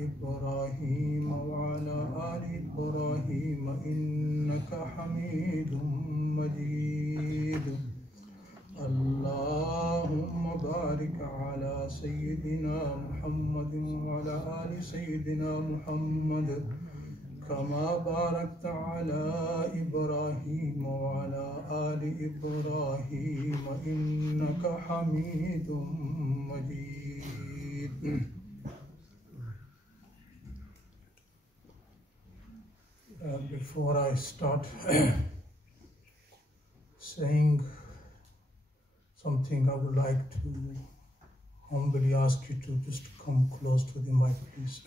إبراهيم وعلى آل إبراهيم إنك حميد مجيد اللهم بارك على سيدنا محمد وعلى آل سيدنا محمد كما باركت على إبراهيم وعلى آل إبراهيم إنك حميد مجيد. Before I start saying something, I would like to humbly ask you to just come close to the mic, please.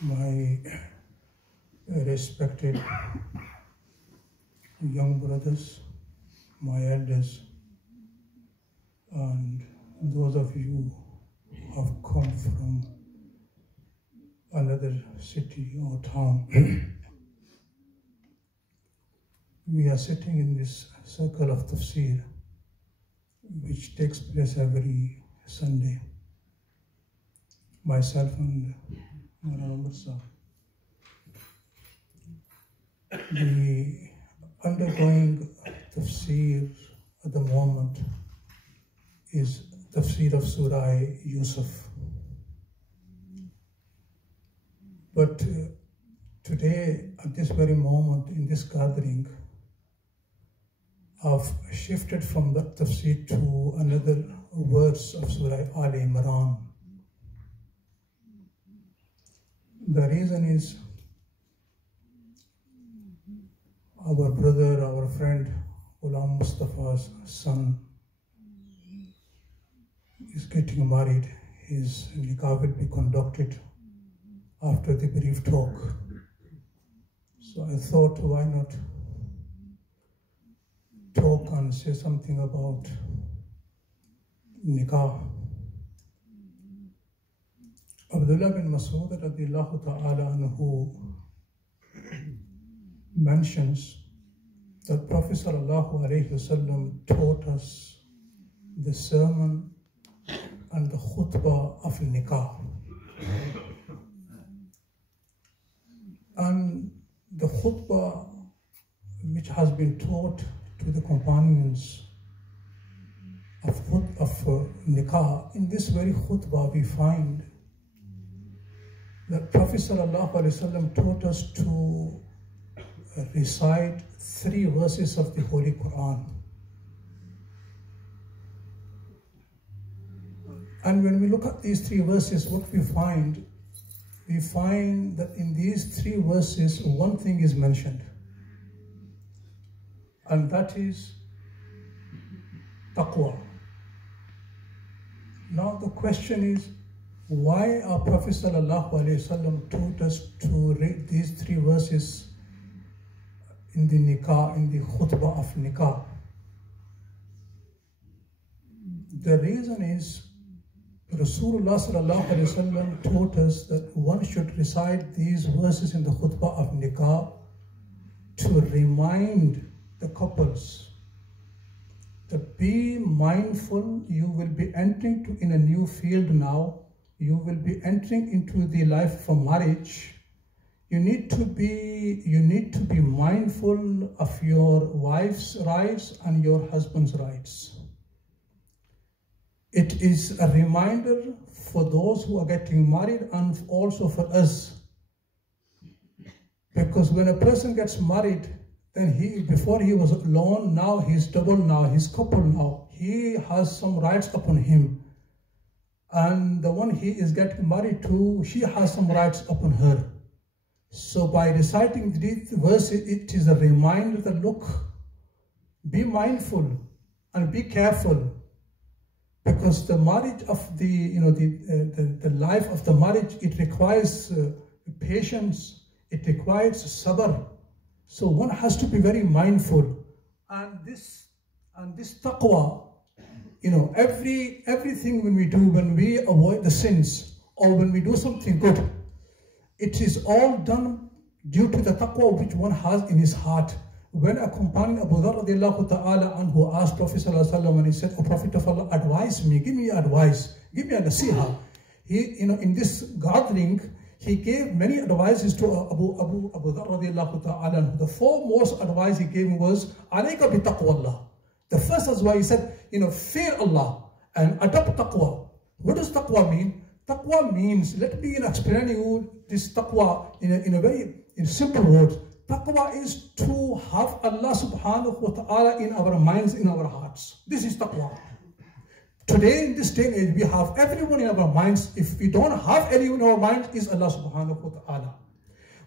My respected young brothers, my elders, and those of you who have come from another city or town. We are sitting in this circle of tafsir, which takes place every Sunday. Myself and Maulana. The undergoing tafsir at the moment is tafsir of Surah Yusuf. But today, at this very moment, in this gathering, I've shifted from that tafsir to another verse of Surah Al Imran. The reason is our brother, our friend, Ghulam Mustafa's son is getting married. His nikah will be conducted after the brief talk. So I thought, why not talk and say something about nikah. Abdullah bin Mas'ud radiyallahu ta'ala anhu mentions that Prophet sallallahu alayhi wasallam taught us the sermon and the khutbah of nikah. And the khutbah which has been taught to the companions of nikah, in this very khutbah we find that Prophet sallallahu alayhi wasallam taught us to recite 3 verses of the Holy Quran. And when we look at these 3 verses, what we find that in these 3 verses, one thing is mentioned, and that is Taqwah. Now the question is, why our Prophet sallallahu alaihi wasallam taught us to read these 3 verses in the nikah, in the khutbah of nikah? The reason is Rasulullah sallallahu alaihi wasallam taught us that one should recite these verses in the khutbah of nikah to remind the couples that be mindful, you will be entering in a new field now. You will be entering into the life of marriage. You need to be mindful of your wife's rights and your husband's rights. It is a reminder for those who are getting married and also for us. Because when a person gets married, then before he was alone, now he's double now, he's couple now. He has some rights upon him. And the one he is getting married to, she has some rights upon her. So by reciting these verses, it is a reminder that look, be mindful and be careful, because the marriage of the life of the marriage, it requires patience, it requires sabr. So one has to be very mindful, and this taqwa, everything when we do, when we avoid the sins, or when we do something good, it is all done due to the taqwa which one has in his heart. When a companion, Abu Dharr radiallahu ta'ala anhu, asked Prophet sallallahu alaihi wasallam, and he said, "O Prophet of Allah, advise me, give me advice, give me a nasiha." He, in this gathering, he gave many advices to Abu Dharr radiallahu ta'ala anhu. The foremost advice he gave was, "Alayka bi taqwallah." The first advice he said, fear Allah and adopt taqwa. What does taqwa mean? Taqwa means, let me explain you this taqwa in simple words. Taqwa is to have Allah subhanahu wa ta'ala in our minds, in our hearts. This is taqwa. Today, in this day and age, we have everyone in our minds. If we don't have anyone in our minds, is Allah subhanahu wa ta'ala.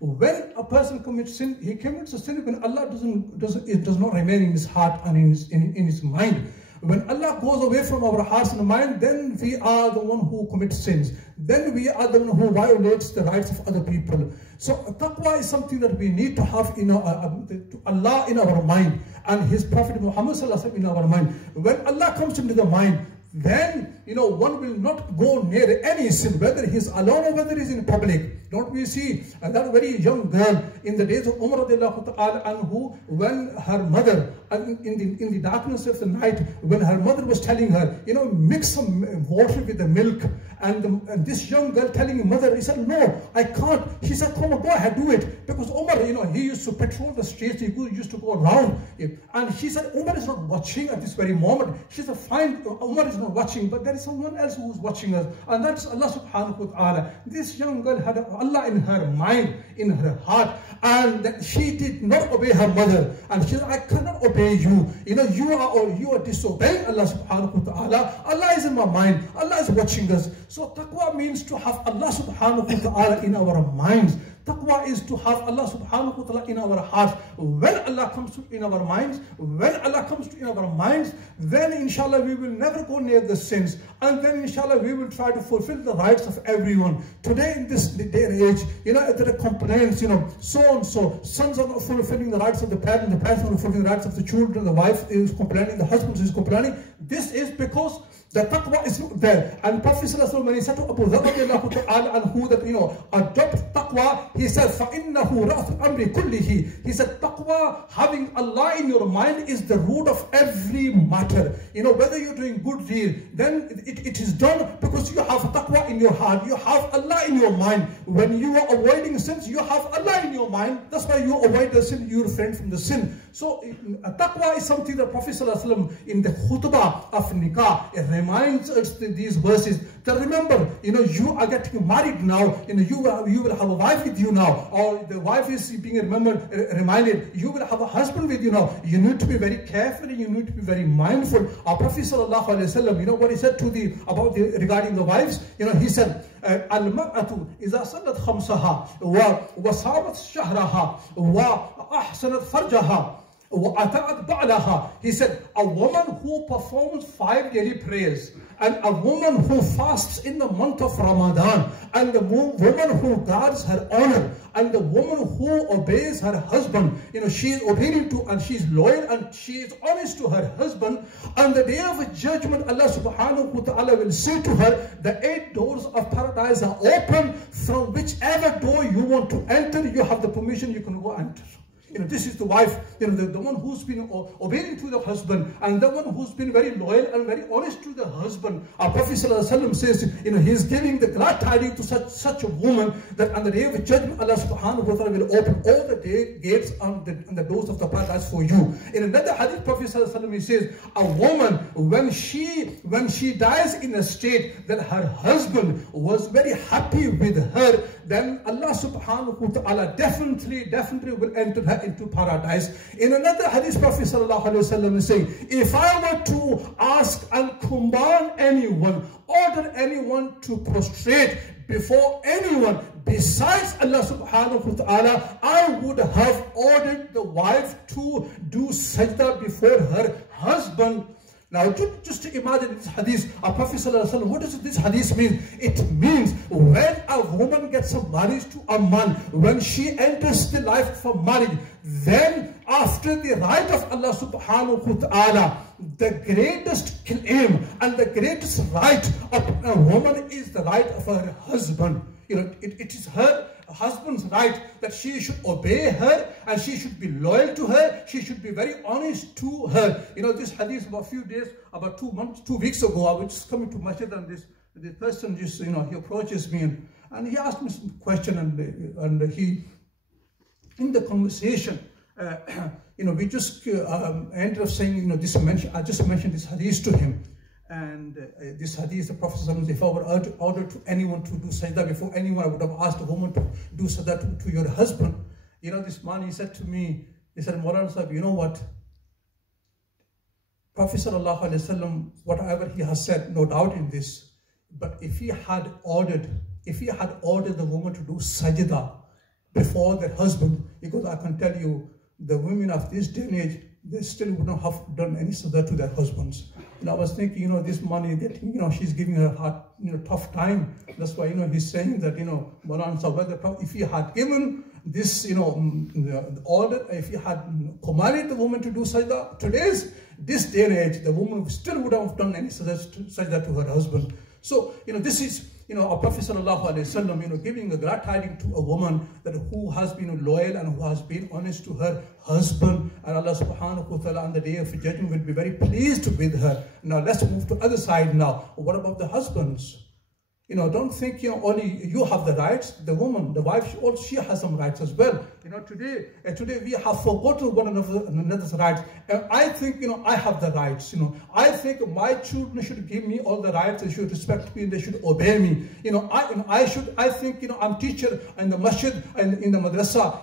When a person commits sin, he commits a sin when Allah does not remain in his heart and in his mind. When Allah goes away from our hearts and mind, then we are the one who commits sins. Then we are the one who violates the rights of other people. So taqwa is something that we need to have Allah in our mind and His Prophet Muhammad in our mind. When Allah comes into the mind, then one will not go near any sin, whether he's alone or whether he's in public. Don't we see that very young girl in the days of Umar radiallahu ta'ala anhu, when her mother, in the darkness of the night, when her mother was telling her, mix some water with the milk, and this young girl telling her mother, he said, "No, I can't." She said, "Come on, go ahead, do it." Because Umar, he used to patrol the streets, he used to go around. And she said, Umar is not watching at this very moment. She said, "Fine, Umar is not watching, but there is someone else who is watching us, and that's Allah subhanahu wa ta'ala." This young girl had Allah in her mind, in her heart, and that she did not obey her mother, and she said, "I cannot obey you. You are disobeying Allah subhanahu wa ta'ala. Allah is in my mind. Allah is watching us." So taqwa means to have Allah subhanahu wa ta'ala in our minds. Taqwa is to have Allah subhanahu wa ta'ala in our hearts. When Allah comes in our minds, then inshallah we will never go near the sins. And then inshallah we will try to fulfill the rights of everyone. Today in this day and age, there are complaints, so and so. Sons are not fulfilling the rights of the parents, the parents are not fulfilling the rights of the children, the wife is complaining, the husband is complaining. This is because the taqwa is not there. And Prophet ﷺ, when he said to Abu Dharr that, adopt taqwa, he said, فَإِنَّهُ رَأْسُ الْأَمْرِ كُلِّهِ. He said, taqwa, having Allah in your mind, is the root of every matter. Whether you're doing good deed, then it is done because you have taqwa in your heart. You have Allah in your mind. When you are avoiding sins, you have Allah in your mind. That's why you avoid the sin, you refrain from the sin. So taqwa is something that Prophet ﷺ in the khutbah of nikah, it reminds us these verses that remember, you are getting married now, you will have a wife with you now, or the wife is being reminded, you will have a husband with you now. You need to be very careful, you need to be very mindful. Our Prophet sallallahu alaihi wasallam, what he said regarding the wives, he said, "Al-mar'atu iza sallat khamsaha wa samat shahraha wa ahsanat farjaha." He said, a woman who performs 5 daily prayers, and a woman who fasts in the month of Ramadan, and the woman who guards her honor, and the woman who obeys her husband, she is obedient to and she is loyal and she is honest to her husband. On the day of judgment, Allah subhanahu wa ta'ala will say to her, the 8 doors of paradise are open. From whichever door you want to enter, you have the permission, you can go enter. This is the wife, the one who's been obedient to the husband, and the one who's been very loyal and very honest to the husband. Our Prophet ﷺ says, he's giving the glad tidings to such a woman that on the day of judgment, Allah subhanahu wa ta'ala will open all the gates and the doors of the paradise for you. In another hadith, Prophet ﷺ, he says, a woman, when she dies in a state that her husband was very happy with her, then Allah subhanahu wa ta'ala definitely will enter her into paradise. In another hadith, Prophet sallallahu alaihi wasallam is saying, if I were to ask and command anyone, order anyone to prostrate before anyone besides Allah subhanahu wa ta'ala, I would have ordered the wife to do sajda before her husband. Now, just to imagine this hadith of Prophet ﷺ, what does this hadith mean? It means when a woman gets married to a man, when she enters the life of marriage, then after the right of Allah subhanahu wa ta'ala, the greatest claim and the greatest right of a woman is the right of her husband. It is her husband's right that she should obey her and she should be loyal to her. She should be very honest to her. This hadith about a few days, about 2 weeks ago, I was just coming to masjid and this person just, he approaches me and he asked me some question and he, in the conversation, we just ended up saying, I just mentioned this hadith to him. And this hadith, the Prophet said, if I were ordered to anyone to do sajda before anyone, I would have asked a woman to do sajda to your husband. This man, he said to me, he said, Maulana Sahib, you know what? Prophet sallallahu alaihi wasallam, whatever he has said, no doubt in this. But if he had ordered the woman to do sajda before their husband, because I can tell you, the women of this day and age, they still would not have done any sajda to their husbands. And I was thinking, this money that, she's giving her heart, tough time. That's why, he's saying that, Maulana Sahib, whether if he had given this, the order, if he had commanded the woman to do sajda, this day and age, the woman still would have done any sajda to her husband. So, this is, our Prophet sallallahu alaihi wasallam, giving a glad tidings to a woman that who has been loyal and who has been honest to her husband, and Allah subhanahu wa ta'ala on the day of judgment will be very pleased with her. Now let's move to the other side now. What about the husbands? Don't think only you have the rights. The woman, the wife, she has some rights as well. Today we have forgotten one another's rights. And I think I have the rights. I think my children should give me all the rights. They should respect me and they should obey me. I think I'm teacher in the masjid and in the madrasa.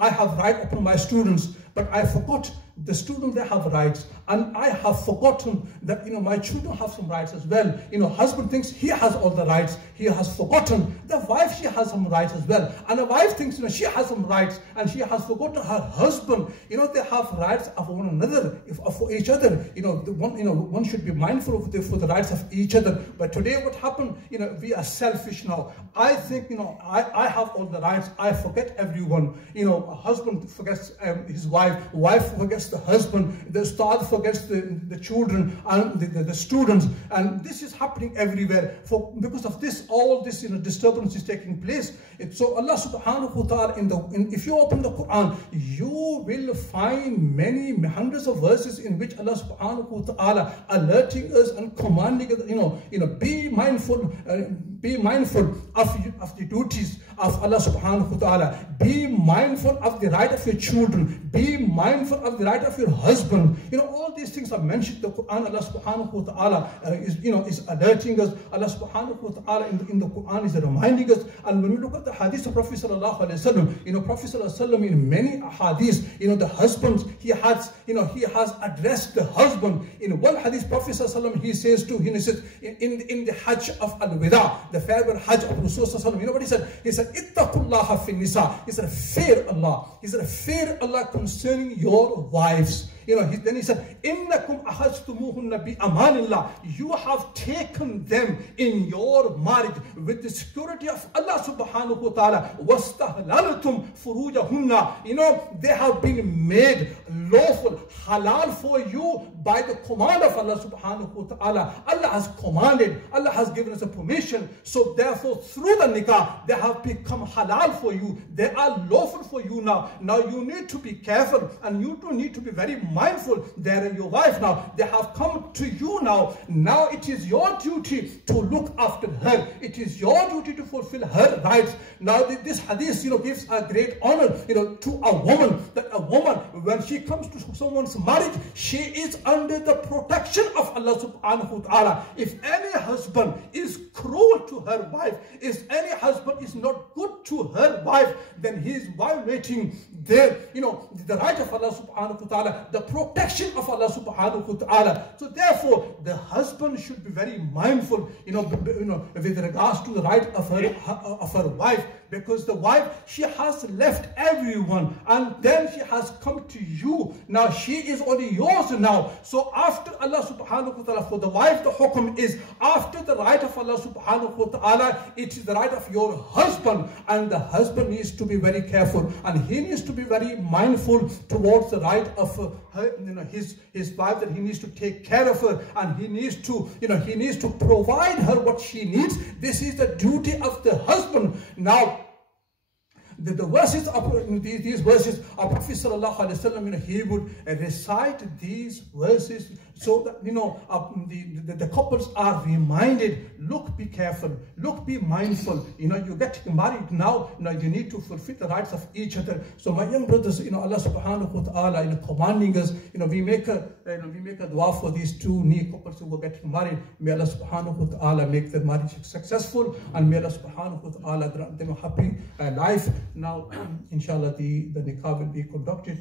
I have right upon my students. But I forgot the students, they have rights, and I have forgotten that my children have some rights as well. Husband thinks he has all the rights. He has forgotten the wife, she has some rights as well. And the wife thinks she has some rights, and she has forgotten her husband. They have rights of one another, for each other. One should be mindful of for the rights of each other. But today, what happened? We are selfish now. I think I have all the rights. I forget everyone. A husband forgets his wife forgets the husband, the ustad forgets the children and the students, and this is happening everywhere. Because of this, all this disturbance is taking place. So Allah subhanahu wa ta'ala, if you open the Quran, you will find many hundreds of verses in which Allah subhanahu wa ta'ala alerting us and commanding us, be mindful of the duties of Allah subhanahu wa ta'ala. Be mindful of the right of your children. Be mindful of the right of your husband. All these things are mentioned in the Quran. Allah subhanahu wa ta'ala is alerting us. Allah subhanahu wa ta'ala in the Quran is reminding us. And when we look at the hadith of Prophet sallallahu alaihi wasallam, Prophet sallallahu alaihi wasallam in many hadiths, the husbands, he has addressed the husband. In one hadith, Prophet sallallahu alaihi wasallam, he says in the Hajj of Al-Wida, the farewell Hajj of Rasulullah, you know what he said? He said, Ittaqullaha fin nisa. He said, fear Allah. He said, fear Allah concerning your wives. Then he said, Innakum ahajtumuhunna bi amanillah. You have taken them in your marriage with the security of Allah subhanahu wa ta'ala. Wastahlaltum furujahunna. They have been made lawful, halal for you by the command of Allah subhanahu wa ta'ala. Allah has commanded, Allah has given us a permission. So therefore, through the nikah, they have become halal for you. They are lawful for you now. Now you need to be careful, and you do need to be very mindful. They are your wife now. They have come to you now. Now it is your duty to look after her. It is your duty to fulfill her rights. Now this hadith, gives a great honor, to a woman. That a woman, when she comes to someone's marriage, she is under the protection of Allah subhanahu wa ta'ala. If any husband is cruel to her wife, if any husband is not good to her wife, then he is violating the right of Allah subhanahu wa ta'ala, the protection of Allah subhanahu wa ta'ala. So therefore, the husband should be very mindful, with regards to the right of her wife. because the wife, she has left everyone and then she has come to you. Now she is only yours now. So after Allah subhanahu wa ta'ala, for the wife, the hukum is after the right of Allah subhanahu wa ta'ala, it is the right of your husband, and the husband needs to be very careful and he needs to be very mindful towards the right of his wife, that he needs to take care of her and he needs to provide her what she needs. This is the duty of the husband. Now the verses of these verses of Prophet sallallahu alaihi wasallam, he would recite these verses so that the couples are reminded, look, be careful, look, be mindful. You get married now, you need to fulfill the rights of each other. So my young brothers, Allah subhanahu wa ta'ala commanding us, we make a dua for these two new couples who are getting married. May Allah subhanahu wa ta'ala make their marriage successful, and may Allah subhanahu wa ta'ala grant them a happy life. Now inshallah the nikah will be conducted